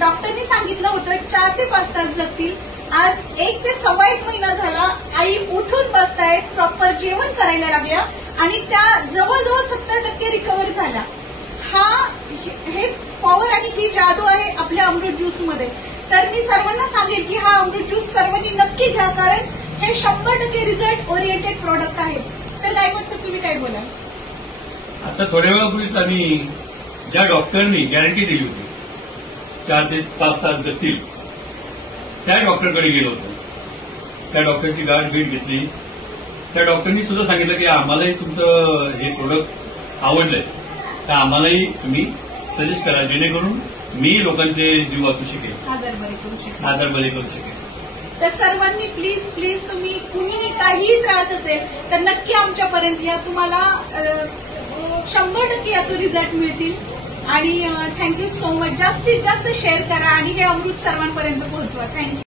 डॉक्टरनी सांगितलं होतं 4 ते 5 तास जगतील. आज 1 ते 1.25 महिना झाला. आई उठून बसतायत, प्रॉपर जेवण करायला लागल्या आणि त्या जवळजवळ 70% रिकव्हर झाल्या. हे पॉवर आणि ही जादू आहे आपल्या अमृत ज्यूस मध्ये. तर मी सर्वांना सांगेन की हा अमृत ज्यूस सर्वांनी नक्की घ्या, कारण हे 100% रिझल्ट ओरिएंटेड प्रोडक्ट आहे. तर गायकवाड सर, तुम्ही काय बोलाल? आता थोड्या वेळापूर्वीच आम्ही ज्या डॉक्टरनी गॅरंटी दिली होती 4 ते 5 तास जगतील, त्या डॉक्टरकडे गेलो होतो. त्या डॉक्टरची गाठ भेट घेतली. त्या डॉक्टरनी सुद्धा सांगितलं की आम्हालाही तुमचं हे प्रोडक्ट आवडलंय, तर आम्हालाही तुम्ही सजेस्ट करा, जेणेकरून मी लोकांचे जीव वाचू शकेल, आजार बरे करू शकेल. तर सर्वांनी प्लीज प्लीज तुम्ही कुणीही काहीही त्रास असेल तर नक्की आमच्यापर्यंत या. तुम्हाला 100% यातून रिझल्ट मिळतील. आणि थँक्यू सो मच. जास्तीत जास्त शेअर करा आणि हे अमृत सर्वांपर्यंत पोहोचवा. थँक्यू.